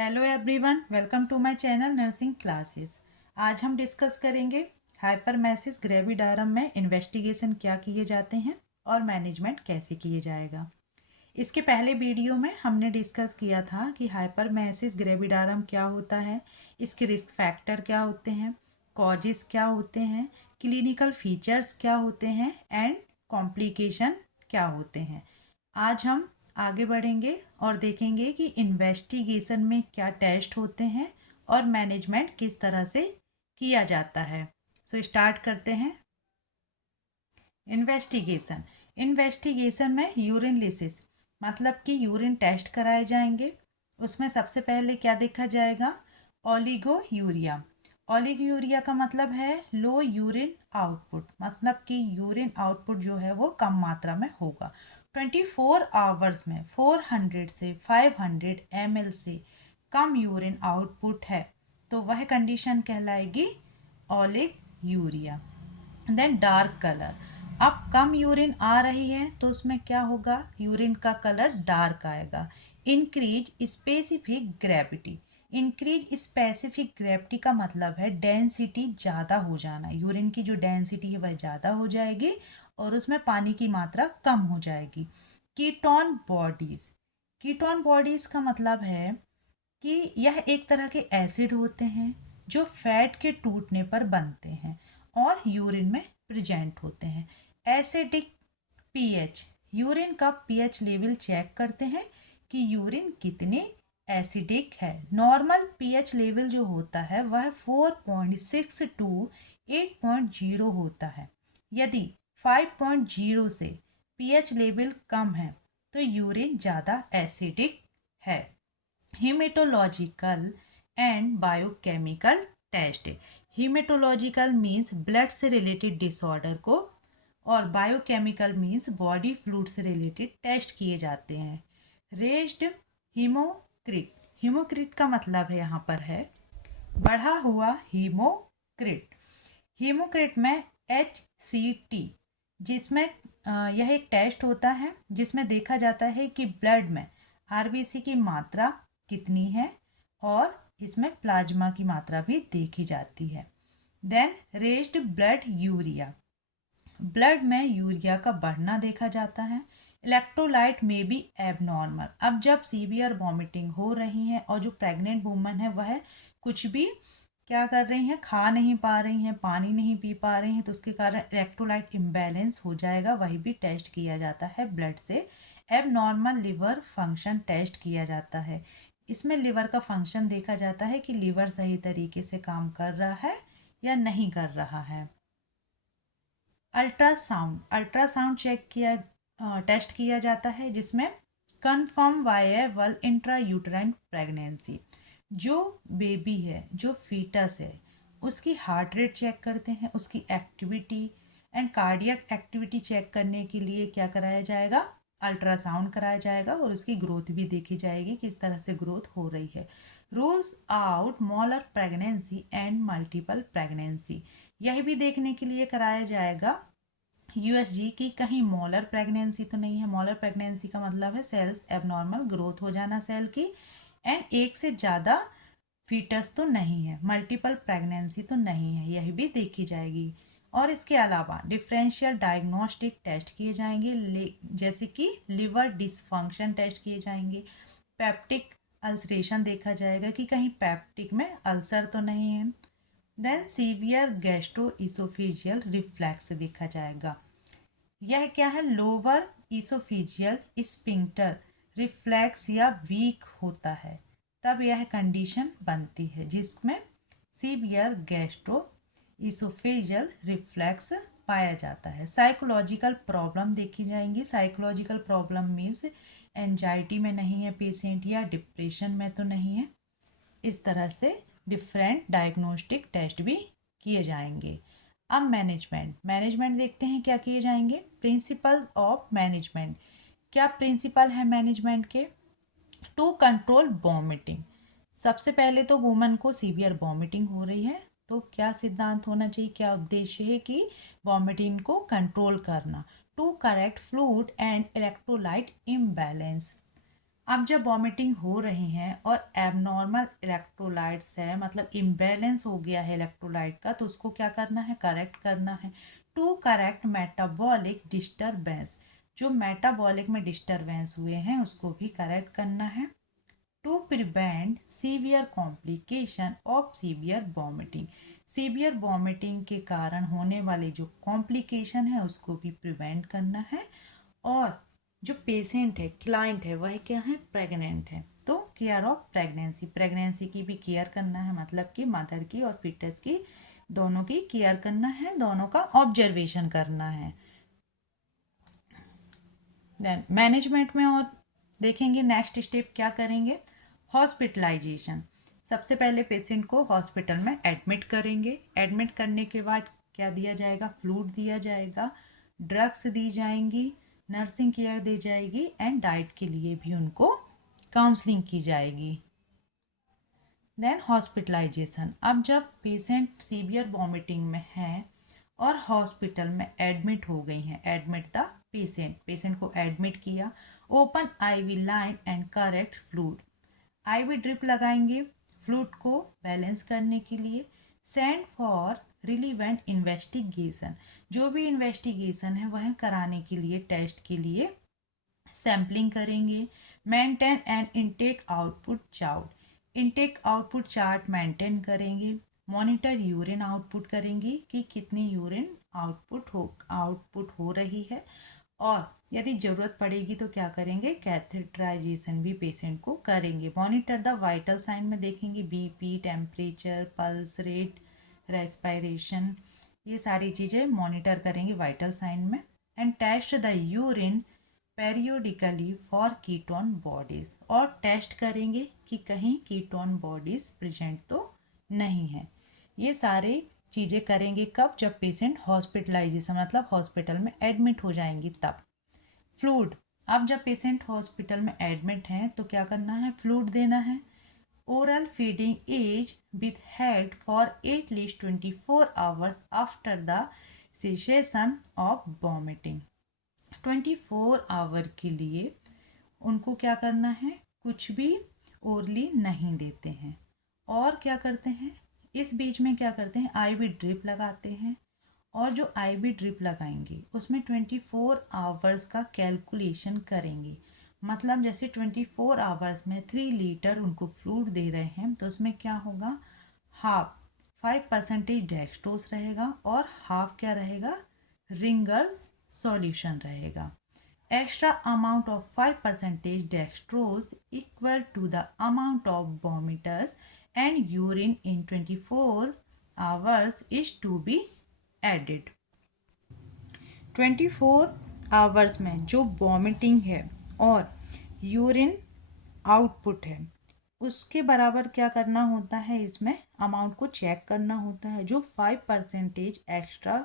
Hello everyone, welcome to my channel nursing classes. आज हम discuss करेंगे हाइपरमेसिस ग्रेविडारम में इन्वेस्टिगेशन क्या किए जाते हैं और मैनेजमेंट कैसे किए जाएगा। इसके पहले वीडियो में हमने डिस्कस किया था कि हाइपरमेसिस ग्रेविडारम क्या होता है, इसके रिस्क फैक्टर क्या होते हैं, कॉजेस क्या होते हैं, क्लिनिकल फीचर्स क्या होते हैं एंड कॉम्प्लिकेशन क्या होते हैं। आज हम आगे बढ़ेंगे और देखेंगे कि इन्वेस्टिगेशन में क्या टेस्ट होते हैं और मैनेजमेंट किस तरह से किया जाता है। स्टार्ट करते हैं। इन्वेस्टिगेशन इन्वेस्टिगेशन में यूरिन लिसिस मतलब कि यूरिन टेस्ट कराए जाएंगे। उसमें सबसे पहले क्या देखा जाएगा? ओलिगोयूरिया। ओलिगोयूरिया का मतलब है लो यूरिन आउटपुट, मतलब कि यूरिन आउटपुट जो है वो कम मात्रा में होगा। 24 आवर्स में 400 से 500 ml से कम यूरिन आउटपुट है तो वह कंडीशन कहलाएगी ओलिगोयूरिया। देन डार्क कलर, अब कम यूरिन आ रही है तो उसमें क्या होगा? यूरिन का कलर डार्क आएगा। Increase specific gravity, increase specific gravity का मतलब है डेंसिटी ज़्यादा हो जाना। यूरिन की जो डेंसिटी है वह ज़्यादा हो जाएगी और उसमें पानी की मात्रा कम हो जाएगी। कीटोन बॉडीज, कीटोन बॉडीज का मतलब है कि यह एक तरह के एसिड होते हैं जो फैट के टूटने पर बनते हैं और यूरिन में प्रेजेंट होते हैं। एसिडिक पीएच, यूरिन का पीएच लेवल चेक करते हैं कि यूरिन कितने एसिडिक है। नॉर्मल पीएच लेवल जो होता है वह 4.6 टू 8.0 होता है। यदि 5.0 से पीएच लेवल कम है तो यूरिन ज़्यादा एसिडिक है। Hematological and biochemical test, hematological means blood से रिलेटेड डिसऑर्डर को और बायोकेमिकल मीन्स बॉडी फ्लूइड से रिलेटेड टेस्ट किए जाते हैं। रेज्ड हीमोक्रिट, हीमोक्रिट का मतलब है यहाँ पर है बढ़ा हुआ हीमोक्रिट। हीमोक्रिट में HCT, जिसमें यह एक टेस्ट होता है जिसमें देखा जाता है कि ब्लड में आरबीसी की मात्रा कितनी है और इसमें प्लाज्मा की मात्रा भी देखी जाती है। Then raised blood urea, blood में यूरिया का बढ़ना देखा जाता है। इलेक्ट्रोलाइट में भी एबनॉर्मल, अब जब सीवियर वॉमिटिंग हो रही है और जो प्रेग्नेंट वुमन है वह कुछ भी क्या कर रही हैं, खा नहीं पा रही हैं, पानी नहीं पी पा रही हैं, तो उसके कारण इलेक्ट्रोलाइट इम्बैलेंस हो जाएगा, वही भी टेस्ट किया जाता है ब्लड से। एबनॉर्मल लिवर फंक्शन टेस्ट किया जाता है। इसमें लिवर का फंक्शन देखा जाता है कि लिवर सही तरीके से काम कर रहा है या नहीं कर रहा है। अल्ट्रासाउंड, अल्ट्रासाउंड चेक किया टेस्ट किया जाता है जिसमें confirm viable intra uterine pregnancy, जो बेबी है, जो फीटस है, उसकी हार्ट रेट चेक करते हैं, उसकी activity and cardiac activity check करने के लिए क्या कराया जाएगा? अल्ट्रासाउंड कराया जाएगा और उसकी ग्रोथ भी देखी जाएगी किस तरह से ग्रोथ हो रही है। Rules out मॉलर pregnancy and multiple pregnancy, यह भी देखने के लिए कराया जाएगा यूएसजी की कहीं मॉलर प्रेगनेंसी तो नहीं है। मॉलर प्रेगनेंसी का मतलब है सेल्स एबनॉर्मल ग्रोथ हो जाना सेल की, एंड एक से ज़्यादा फीटस तो नहीं है, मल्टीपल प्रेगनेंसी तो नहीं है, यह भी देखी जाएगी। और इसके अलावा डिफरेंशियल डायग्नोस्टिक टेस्ट किए जाएंगे, जैसे कि लिवर डिसफंक्शन टेस्ट किए जाएंगे, पेप्टिक अल्सरेशन देखा जाएगा कि कहीं पेप्टिक में अल्सर तो नहीं है। Then severe gastro oesophageal reflux देखा जाएगा। यह क्या है? लोअर इसोफेजियल स्पिंक्टर रिफ्लैक्स या वीक होता है, तब यह कंडीशन बनती है जिसमें सीवियर गैस्ट्रो इसोफेजियल रिफ्लैक्स पाया जाता है। साइकोलॉजिकल प्रॉब्लम देखी जाएंगी। साइकोलॉजिकल प्रॉब्लम मीन्स एंजाइटी में नहीं है पेशेंट या डिप्रेशन में तो नहीं है। इस तरह से डिफरेंट डायग्नोस्टिक टेस्ट भी किए जाएंगे। अब मैनेजमेंट, मैनेजमेंट देखते हैं क्या किए जाएंगे। प्रिंसिपल ऑफ मैनेजमेंट, क्या प्रिंसिपल है मैनेजमेंट के? टू कंट्रोल वॉमिटिंग, सबसे पहले तो वुमन को सीवियर वॉमिटिंग हो रही है तो क्या सिद्धांत होना चाहिए, क्या उद्देश्य है कि वॉमिटिंग को कंट्रोल करना। To correct fluid and electrolyte imbalance, अब जब वॉमिटिंग हो रही है और एबनॉर्मल इलेक्ट्रोलाइट्स है, मतलब इम्बैलेंस हो गया है इलेक्ट्रोलाइट का, तो उसको क्या करना है, करेक्ट करना है। टू करेक्ट मेटाबॉलिक डिस्टर्बेंस, जो मेटाबॉलिक में डिस्टर्बेंस हुए हैं उसको भी करेक्ट करना है। To prevent severe complication of severe vomiting, severe vomiting के कारण होने वाले जो कॉम्प्लिकेशन है उसको भी प्रिवेंट करना है। और जो पेशेंट है, क्लाइंट है, वह क्या है, प्रेग्नेंट है, तो केयर ऑफ प्रेगनेंसी, प्रेगनेंसी की भी केयर करना है, मतलब कि मदर की और फिटस की दोनों की केयर करना है, दोनों का ऑब्जर्वेशन करना है। देन मैनेजमेंट में और देखेंगे नेक्स्ट स्टेप क्या करेंगे, हॉस्पिटलाइजेशन। सबसे पहले पेशेंट को हॉस्पिटल में एडमिट करेंगे। एडमिट करने के बाद क्या दिया जाएगा, फ्लूइड दिया जाएगा, ड्रग्स दी जाएंगी, नर्सिंग केयर दी जाएगी एंड डाइट के लिए भी उनको काउंसलिंग की जाएगी। देन हॉस्पिटलाइजेशन, अब जब पेशेंट सीवियर वॉमिटिंग में है और हॉस्पिटल में एडमिट हो गई हैं, एडमिट द पेशेंट, पेशेंट को एडमिट किया, open IV line and correct fluid, IV drip लगाएंगे फ्लूइड को बैलेंस करने के लिए। सेंड फॉर रिलीवेंट इन्वेस्टिगेशन, जो भी इन्वेस्टिगेशन है वह कराने के लिए, टेस्ट के लिए सैम्पलिंग करेंगे। Maintain and intake output chart, intake output chart maintain करेंगे। मॉनिटर यूरिन आउटपुट करेंगे कि कितनी यूरिन आउटपुट हो रही है, और यदि ज़रूरत पड़ेगी तो क्या करेंगे, कैथेटराइजेशन भी पेशेंट को करेंगे। मॉनिटर द वाइटल साइन में देखेंगे BP, temperature, pulse rate, respiration, ये सारी चीज़ें मॉनिटर करेंगे वाइटल साइन में। And test the urine periodically for ketone bodies, और टेस्ट करेंगे कि कहीं कीटोन बॉडीज़ प्रेजेंट तो नहीं है। ये सारे चीज़ें करेंगे कब, जब पेशेंट हॉस्पिटलाइजेशन मतलब हॉस्पिटल में एडमिट हो जाएंगी तब। फ्लूइड, अब जब पेशेंट हॉस्पिटल में एडमिट हैं तो क्या करना है, फ्लूइड देना है। Oral feeding is withheld for at least 24 hours after the cessation of vomiting, 24 hour के लिए उनको क्या करना है, कुछ भी ओरली नहीं देते हैं। और क्या करते हैं, इस बीच में क्या करते हैं, आईवी ड्रिप लगाते हैं, और जो आईवी ड्रिप लगाएंगे उसमें 24 आवर्स का कैलकुलेशन करेंगे। मतलब जैसे 24 आवर्स में 3 लीटर उनको फ्लूइड दे रहे हैं तो उसमें क्या होगा, हाफ 5% डेक्सट्रोज रहेगा और हाफ क्या रहेगा, रिंगर्स सॉल्यूशन रहेगा। Extra amount of 5% dextrose equal to the amount of vomiters and urine in 24 hours is to be added. 24 hours में जो वॉमिटिंग है और यूरिन आउटपुट है उसके बराबर क्या करना होता है, इसमें अमाउंट को चेक करना होता है। जो 5% एक्स्ट्रा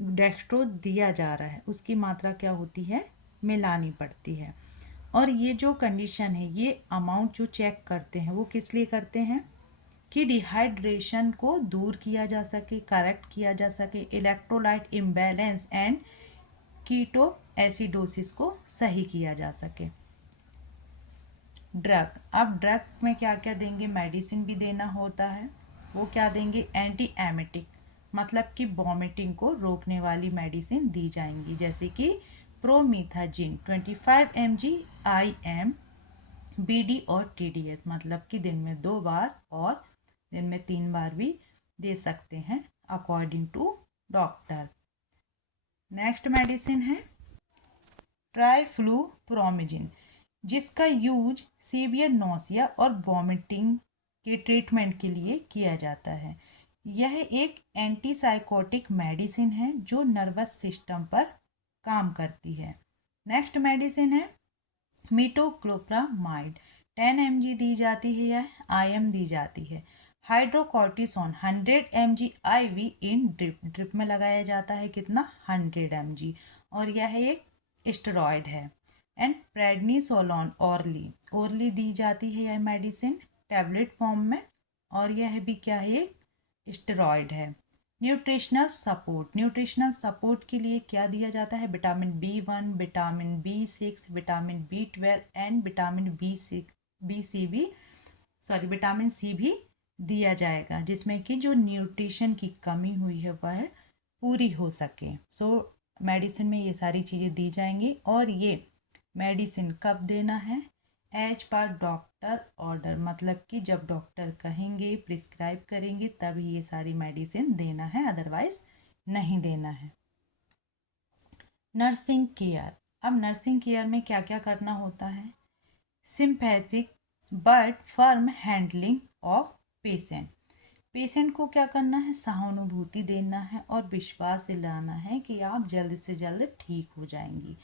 डेक्स्ट्रो दिया जा रहा है उसकी मात्रा क्या होती है, मिलानी पड़ती है। और ये जो कंडीशन है, ये अमाउंट जो चेक करते हैं वो किस लिए करते हैं, कि डिहाइड्रेशन को दूर किया जा सके, करेक्ट किया जा सके, electrolyte imbalance and ketoacidosis को सही किया जा सके। ड्रग, अब ड्रग में क्या क्या देंगे, मेडिसिन भी देना होता है। वो क्या देंगे, एंटी एमेटिक, मतलब कि वॉमिटिंग को रोकने वाली मेडिसिन दी जाएंगी, जैसे कि प्रोमीथाजिन 25 mg IM BD और TDS, मतलब कि दिन में 2 बार और दिन में 3 बार भी दे सकते हैं according to doctor. Next medicine है ट्राइफ्लूप्रोमिजिन, जिसका यूज सीवियर नोसिया और वॉमिटिंग के ट्रीटमेंट के लिए किया जाता है। यह एक एंटीसाइकोटिक मेडिसिन है जो नर्वस सिस्टम पर काम करती है। नेक्स्ट मेडिसिन है मीटोक्लोप्रामाइड, 10 mg दी जाती है या IM दी जाती है। हाइड्रोकॉर्टिसोन 100 mg IV इन ड्रिप, ड्रिप में लगाया जाता है कितना, 100 mg, और यह एक स्टेरॉयड है। एंड प्रेडनिसोलोन ओरली दी जाती है यह मेडिसिन टैबलेट फॉर्म में, और यह भी क्या है, एक स्टेरॉयड है। न्यूट्रिशनल सपोर्ट के लिए क्या दिया जाता है? Vitamin B1, vitamin B6, vitamin B12 and vitamin C भी दिया जाएगा, जिसमें कि जो न्यूट्रिशन की कमी हुई है वह पूरी हो सके। मेडिसिन में ये सारी चीज़ें दी जाएंगी और ये मेडिसिन कब देना है? एज पर डॉक्टर ऑर्डर, मतलब कि जब डॉक्टर कहेंगे, प्रिस्क्राइब करेंगे, तभी ये सारी मेडिसिन देना है, अदरवाइज नहीं देना है। Nursing care. अब नर्सिंग केयर में क्या क्या करना होता है? Sympathetic but firm handling of patient. Patient को क्या करना है? सहानुभूति देना है और विश्वास दिलाना है कि आप जल्द से जल्द ठीक हो जाएंगी।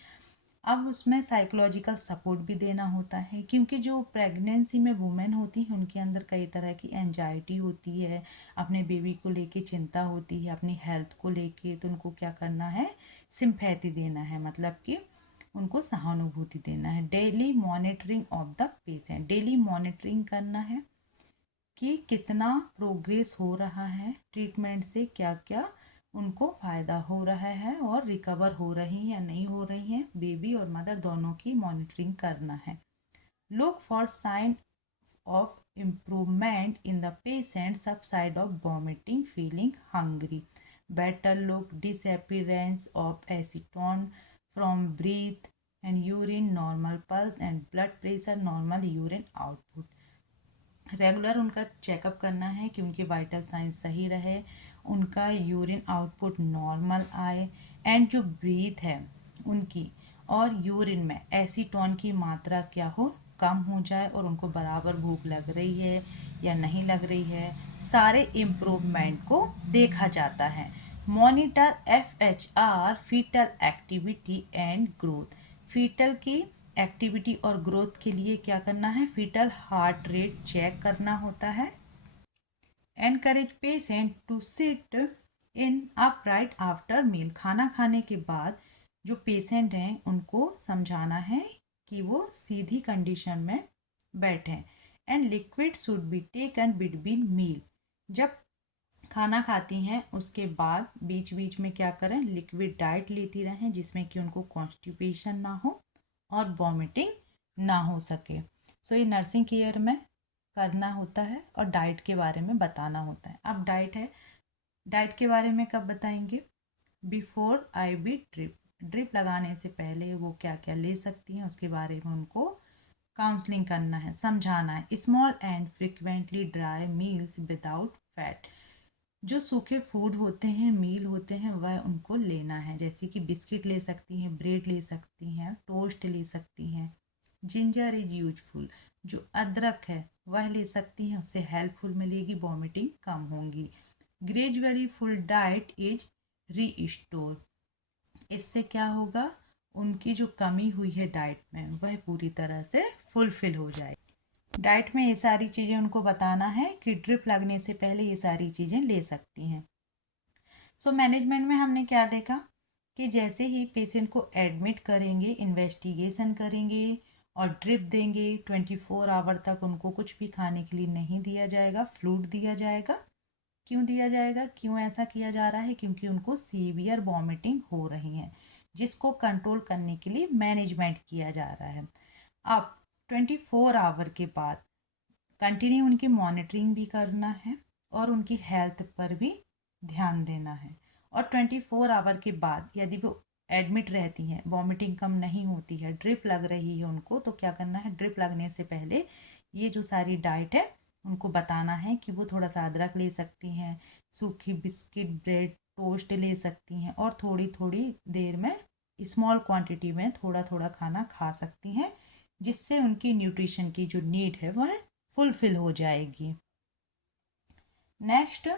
अब उसमें साइकोलॉजिकल सपोर्ट भी देना होता है, क्योंकि जो प्रेगनेंसी में वुमेन होती हैं उनके अंदर कई तरह की एंजाइटी होती है, अपने बेबी को लेके चिंता होती है, अपनी हेल्थ को लेके। तो उनको क्या करना है? सिंपैथी देना है, मतलब कि उनको सहानुभूति देना है। Daily monitoring of the patient, daily monitoring करना है कि कितना प्रोग्रेस हो रहा है ट्रीटमेंट से, क्या क्या उनको फ़ायदा हो रहा है और रिकवर हो रही हैं या नहीं हो रही हैं। बेबी और मदर दोनों की मॉनिटरिंग करना है। Look for sign of improvement in the patient, subside of vomiting, feeling hungry, better look, disappearance of acetone from breath and urine, normal pulse and blood pressure, normal urine output. Regular उनका checkup करना है कि उनकी vital science सही रहे, उनका urine output normal आए, and जो ब्रीथ है उनकी और यूरिन में एसीटोन की मात्रा क्या हो? कम हो जाए, और उनको बराबर भूख लग रही है या नहीं लग रही है। सारे इम्प्रूवमेंट को देखा जाता है। Monitor FHR, foetal activity and growth. Foetal की एक्टिविटी और ग्रोथ के लिए क्या करना है? फीटल हार्ट रेट चेक करना होता है। Encourage patient to sit in upright after meal. खाना खाने के बाद जो पेशेंट हैं उनको समझाना है कि वो सीधी कंडीशन में बैठें। And liquid should be taken between meal. जब खाना खाती हैं उसके बाद बीच बीच में क्या करें? लिक्विड डाइट लेती रहें, जिसमें कि उनको कॉन्स्टिपेशन ना हो और वॉमिटिंग ना हो सके। ये नर्सिंग केयर में करना होता है और डाइट के बारे में बताना होता है। अब डाइट है, डाइट के बारे में कब बताएंगे? बिफोर IV ड्रिप, ड्रिप लगाने से पहले वो क्या क्या ले सकती हैं उसके बारे में उनको काउंसलिंग करना है, समझाना है। Small and frequently dry meals without fat. जो सूखे फूड होते हैं, मील होते हैं, वह उनको लेना है, जैसे कि बिस्किट ले सकती हैं, ब्रेड ले सकती हैं, टोस्ट ले सकती हैं। जिंजर इज यूजफुल, जो अदरक है वह ले सकती हैं, उससे हेल्पफुल मिलेगी, वॉमिटिंग कम होंगी। Gradually full diet is restore, इससे क्या होगा? उनकी जो कमी हुई है डाइट में वह पूरी तरह से फुलफिल हो जाए। डाइट में ये सारी चीज़ें उनको बताना है कि ड्रिप लगने से पहले ये सारी चीज़ें ले सकती हैं। मैनेजमेंट में हमने क्या देखा कि जैसे ही पेशेंट को एडमिट करेंगे, इन्वेस्टिगेशन करेंगे और ड्रिप देंगे, 24 आवर तक उनको कुछ भी खाने के लिए नहीं दिया जाएगा, फ्लूइड दिया जाएगा। क्यों दिया जाएगा? क्यों ऐसा किया जा रहा है? क्योंकि उनको सीवियर वॉमिटिंग हो रही है, जिसको कंट्रोल करने के लिए मैनेजमेंट किया जा रहा है। अब 24 आवर के बाद कंटिन्यू उनकी मॉनिटरिंग भी करना है और उनकी हेल्थ पर भी ध्यान देना है। और 24 आवर के बाद यदि वो एडमिट रहती हैं, वॉमिटिंग कम नहीं होती है, ड्रिप लग रही है उनको, तो क्या करना है? ड्रिप लगने से पहले ये जो सारी डाइट है उनको बताना है कि वो थोड़ा सा अदरक ले सकती हैं, सूखी बिस्किट, ब्रेड, टोस्ट ले सकती हैं, और थोड़ी थोड़ी देर में स्मॉल क्वांटिटी में थोड़ा थोड़ा खाना खा सकती हैं, जिससे उनकी न्यूट्रिशन की जो नीड है वह फुलफिल हो जाएगी। Next,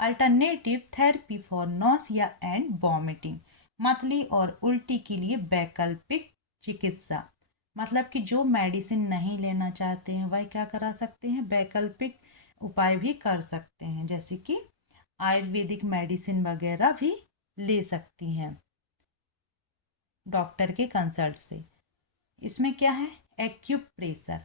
alternative therapy for nausea and vomiting. मतली और उल्टी के लिए वैकल्पिक चिकित्सा, मतलब कि जो मेडिसिन नहीं लेना चाहते हैं वह क्या करा सकते हैं? वैकल्पिक उपाय भी कर सकते हैं, जैसे कि आयुर्वेदिक मेडिसिन वगैरह भी ले सकती हैं डॉक्टर के कंसल्ट से। इसमें क्या है? Acupressure.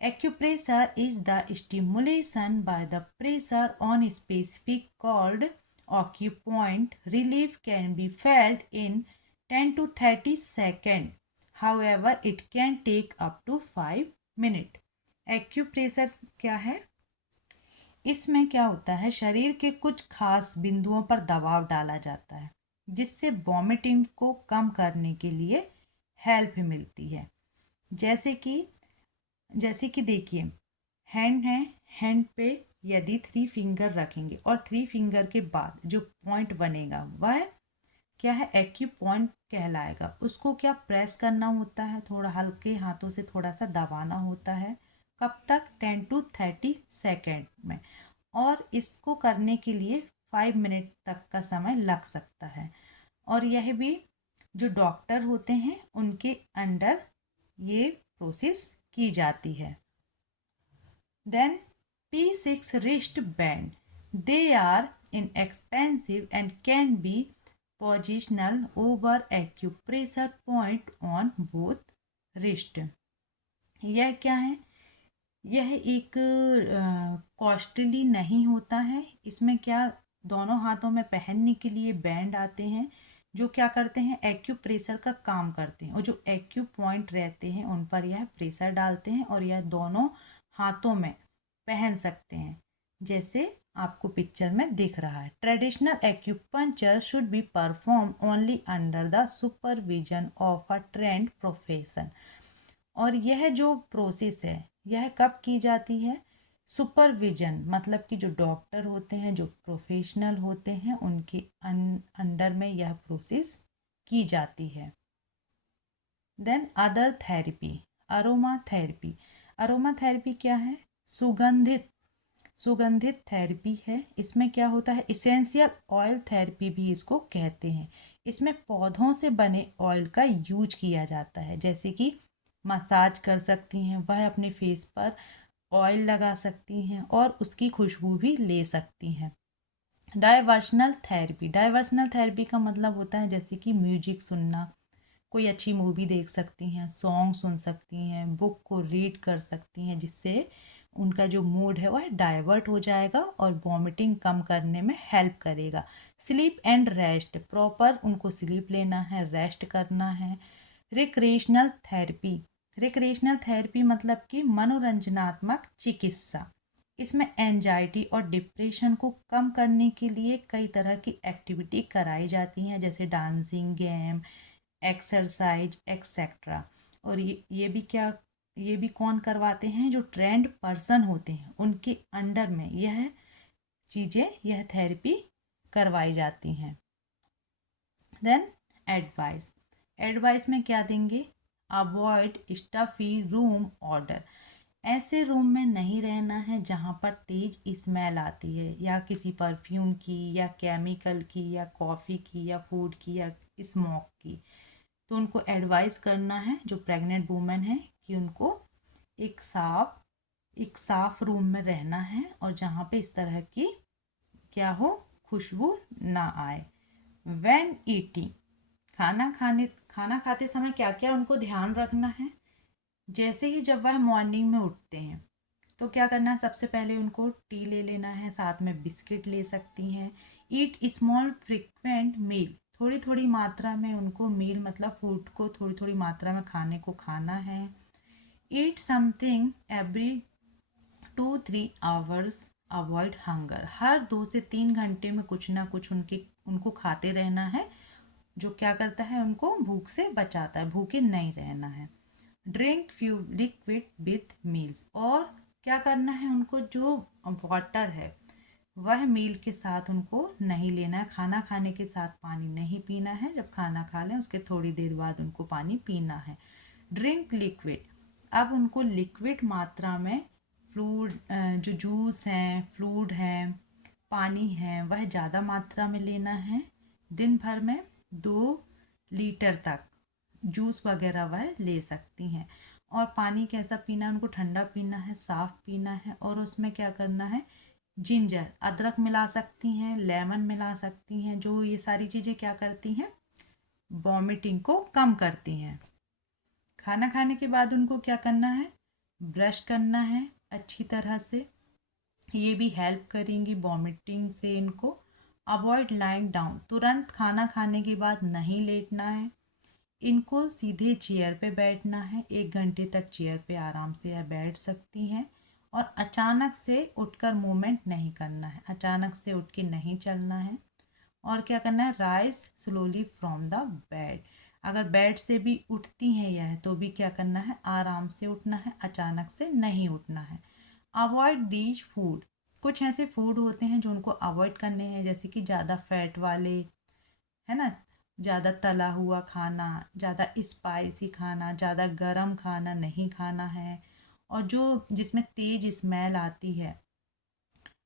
Acupressure is the stimulation by the pressure on specific called Acupoint relief can be felt in 10 to 30 seconds. However, it can take up to 5 minutes. Acupressure क्या है? इसमें क्या होता है, शरीर के कुछ खास बिंदुओं पर दबाव डाला जाता है जिससे वॉमिटिंग को कम करने के लिए हेल्प मिलती है। जैसे कि देखिए, हैंड है, हैंड पे यदि 3 फिंगर रखेंगे और 3 फिंगर के बाद जो पॉइंट बनेगा वह क्या है, एक्यू पॉइंट कहलाएगा। उसको क्या प्रेस करना होता है, थोड़ा हल्के हाथों से थोड़ा सा दबाना होता है। कब तक? 10 to 30 सेकेंड में। और इसको करने के लिए 5 मिनट तक का समय लग सकता है। और यह भी जो डॉक्टर होते हैं उनके अंडर ये प्रोसेस की जाती है। Then P6 wristband. They are inexpensive and can be positional over acupressure point on both wrist. यह क्या है? यह एक कॉस्टली नहीं होता है। इसमें क्या, दोनों हाथों में पहनने के लिए बैंड आते हैं जो क्या करते हैं, एक्यूप्रेशर का काम करते हैं। और जो एक्यू पॉइंट रहते हैं उन पर यह प्रेशर डालते हैं और यह दोनों हाथों में पहन सकते हैं, जैसे आपको पिक्चर में दिख रहा है। Traditional acupuncture should be perform only under the supervision of a trend profession. और यह जो प्रोसेस है यह कब की जाती है? सुपरविजन मतलब कि जो डॉक्टर होते हैं, जो प्रोफेशनल होते हैं, उनके अंडर में यह प्रोसेस की जाती है। Then other therapy, aroma therapy. Aroma therapy क्या है? सुगंधित थेरेपी है। इसमें क्या होता है, इसेंशियल ऑयल थेरेपी भी इसको कहते हैं। इसमें पौधों से बने ऑयल का यूज किया जाता है, जैसे कि मसाज कर सकती हैं वह, अपने फेस पर ऑयल लगा सकती हैं और उसकी खुशबू भी ले सकती हैं। डाइवर्सनल थेरेपी का मतलब होता है जैसे कि म्यूजिक सुनना, कोई अच्छी मूवी देख सकती हैं, सॉन्ग सुन सकती हैं, बुक को रीड कर सकती हैं, जिससे उनका जो मूड है वह डाइवर्ट हो जाएगा और वॉमिटिंग कम करने में हेल्प करेगा। स्लीप एंड रेस्ट, प्रॉपर उनको स्लीप लेना है, रेस्ट करना है। रिक्रिएशनल थेरेपी मतलब कि मनोरंजनात्मक चिकित्सा। इसमें एंजाइटी और डिप्रेशन को कम करने के लिए कई तरह की एक्टिविटी कराई जाती हैं, जैसे डांसिंग, गेम, एक्सरसाइज एक्सेट्रा। और ये भी कौन करवाते हैं? जो ट्रेंड पर्सन होते हैं उनके अंडर में यह थेरेपी करवाई जाती हैं। देन एडवाइस में क्या देंगे? Avoid stuffy room order. ऐसे रूम में नहीं रहना है जहाँ पर तेज स्मेल आती है, या किसी परफ्यूम की, या केमिकल की, या कॉफ़ी की, या फूड की, या स्मोक की। तो उनको एडवाइस करना है, जो प्रेग्नेंट वूमेन है, कि उनको एक साफ रूम में रहना है और जहाँ पे इस तरह की क्या हो, खुशबू ना आए। व्हेन ईटिंग, खाना खाते समय क्या क्या उनको ध्यान रखना है? जैसे ही जब वह मॉर्निंग में उठते हैं तो क्या करना है, सबसे पहले उनको टी ले लेना है, साथ में बिस्किट ले सकती हैं। ईट स्मॉल फ्रिक्वेंट मील, थोड़ी थोड़ी मात्रा में उनको मील मतलब फूड को थोड़ी थोड़ी मात्रा में खाना है। Eat something every 2-3 hours, avoid hunger, हर 2 से 3 घंटे में कुछ ना कुछ उनको खाते रहना है, जो क्या करता है, उनको भूख से बचाता है, भूखे नहीं रहना है। Drink few liquid with meals, और क्या करना है, उनको जो वाटर है वह मील के साथ उनको नहीं लेना है। खाना खाने के साथ पानी नहीं पीना है, जब खाना खा लें उसके थोड़ी देर बाद उनको पानी पीना है। ड्रिंक लिक्विड, अब उनको लिक्विड मात्रा में फ्लूड, जो जूस हैं, फ्लूड हैं, पानी है, वह ज़्यादा मात्रा में लेना है। दिन भर में 2 लीटर तक जूस वगैरह वह ले सकती हैं। और पानी कैसा पीना है, उनको ठंडा पीना है, साफ़ पीना है। और उसमें क्या करना है, जिंजर, अदरक मिला सकती हैं, लेमन मिला सकती हैं, जो ये सारी चीज़ें क्या करती हैं, वॉमिटिंग को कम करती हैं। खाना खाने के बाद उनको क्या करना है, ब्रश करना है अच्छी तरह से, ये भी हेल्प करेंगी वॉमिटिंग से इनको। अवॉइड लाइंग डाउन, तुरंत खाना खाने के बाद नहीं लेटना है। इनको सीधे चेयर पे बैठना है, 1 घंटे तक चेयर पे आराम से या बैठ सकती हैं। और अचानक से उठकर मूवमेंट नहीं करना है, अचानक से उठ के नहीं चलना है। और क्या करना है, rise slowly from the bed, अगर बेड से भी उठती हैं यह तो भी क्या करना है, आराम से उठना है, अचानक से नहीं उठना है। अवॉइड दीज फूड, कुछ ऐसे फूड होते हैं जो उनको अवॉइड करने हैं, जैसे कि ज़्यादा फैट वाले, है ना, ज़्यादा तला हुआ खाना, ज़्यादा स्पाइसी खाना, ज़्यादा गरम खाना नहीं खाना है। और जो जिसमें तेज़ स्मेल आती है,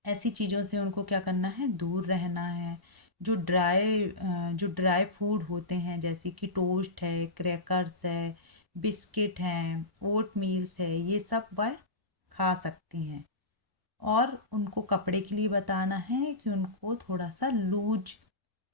ऐसी चीज़ों से उनको क्या करना है, दूर रहना है। जो ड्राई फूड होते हैं जैसे कि टोस्ट है, क्रैकर्स है, बिस्किट हैं, ओट मील्स है, ये सब वह खा सकती हैं। और उनको कपड़े के लिए बताना है कि उनको थोड़ा सा लूज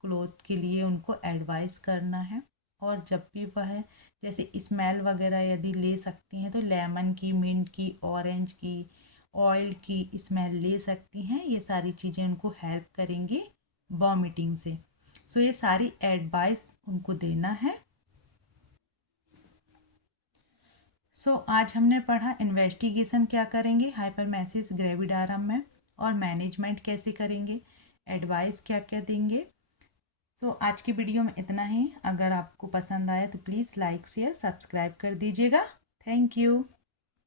क्लोथ के लिए उनको एडवाइस करना है। और जब भी वह जैसे स्मेल वगैरह यदि ले सकती हैं तो लेमन की, मिंट की, ऑरेंज की, ऑयल की स्मेल ले सकती हैं। ये सारी चीज़ें उनको हेल्प करेंगी वॉमिटिंग से। सो ये सारी एडवाइस उनको देना है। आज हमने पढ़ा इन्वेस्टिगेशन क्या करेंगे हाइपरमेसिस ग्रेविडारम में, और मैनेजमेंट कैसे करेंगे, एडवाइस क्या क्या देंगे। आज की वीडियो में इतना ही। अगर आपको पसंद आया तो प्लीज़ लाइक शेयर सब्सक्राइब कर दीजिएगा। Thank you.